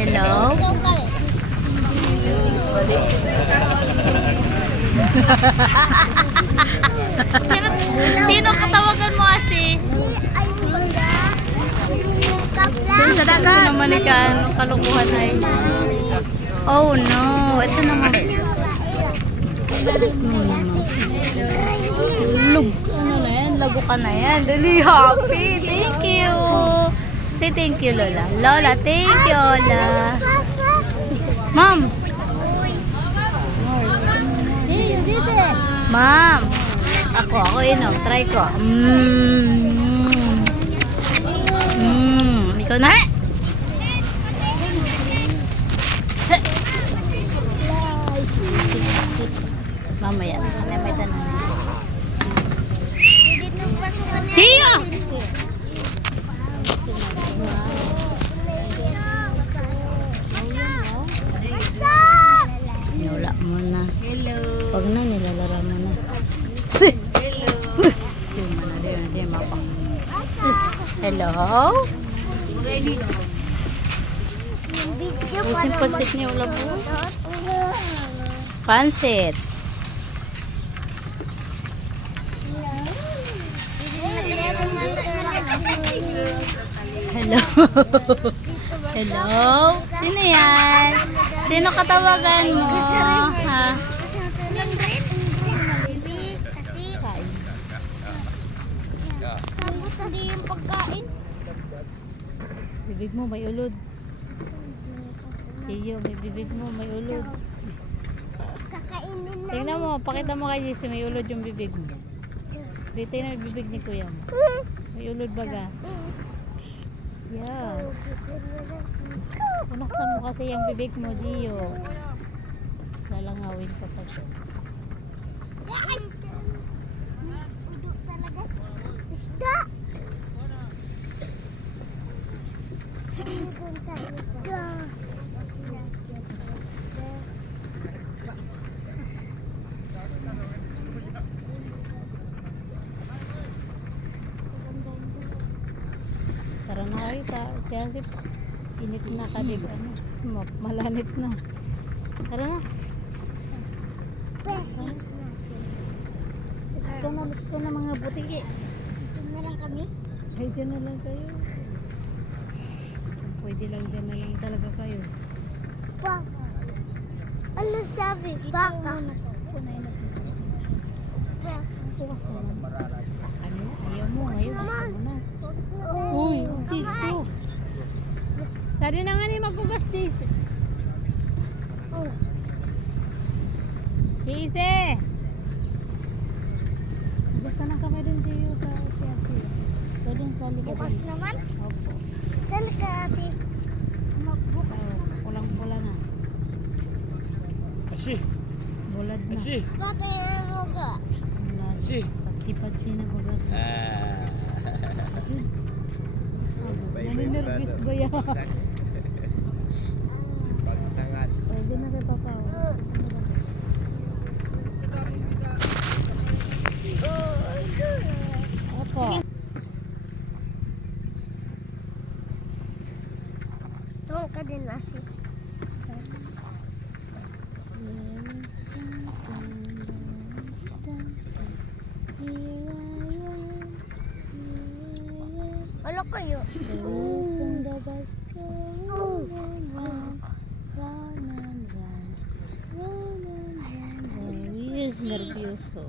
Hello? Sino katawagan mo kasi? Dun sa dagat. Ito naman anong kalukuhan ay. Oh no, ito naman. Lug. Ano na yan? Lago ka na yan. Dali, happy. Thank you. Say thank you, Lola. Lola, thank you, Lola. Ma'am. Ma'am. Ako inom. Try ko. Ikaw na. Mamaya. May tanong. Chia! Wala mo na. Hello. Pag na nilalara mo na. Hello. Hello. Usin pansit niya wala po. Pansit. Hello. Hello. Sino yan? Sino katawagan mo? Ha? Hindi yung pagkain. Bibig mo may ulod. Chiyo, may bibig mo may ulod. Kakainin na. Tingnan mo, pakita mo kay Jesse, may ulod yung bibig mo. Dito na yung bibig ni kuya mo. May ulod baga. Yeah. Punaksan mo kasi yung bibig mo, Gio. Lalangawin ka pa siya. Udok talaga. Isda. Isda. Tara na kayo pa. Siya init na ka, diba? Malanit na. Tara na. Let's go na mga butiki. Ito na lang kami. Ay, dyan na lang kayo. Pwede lang dyan na lang talaga kayo. Baka. Ano sabi? Baka. Bukas na lang. Ano? Ayaw mo. Ngayon gusto mo na. Uy, dito. Sari na nga ni magbugas, Jesse. Jesse! Basta na kami dun siyo sa siya. Pwede sa likod. Bukas naman. Opo. Saan ka ate? Magbukas. Pulang-pula na. Asi, Bulad na. asi, Bakit mo ka? Bulad. asi. Patsi-patsi na bugat. Naninervous ba yan? Pagsangat. Pwede na kay Papa. Opo. Tuwa ka din nasi. Ano kayo? Nervioso.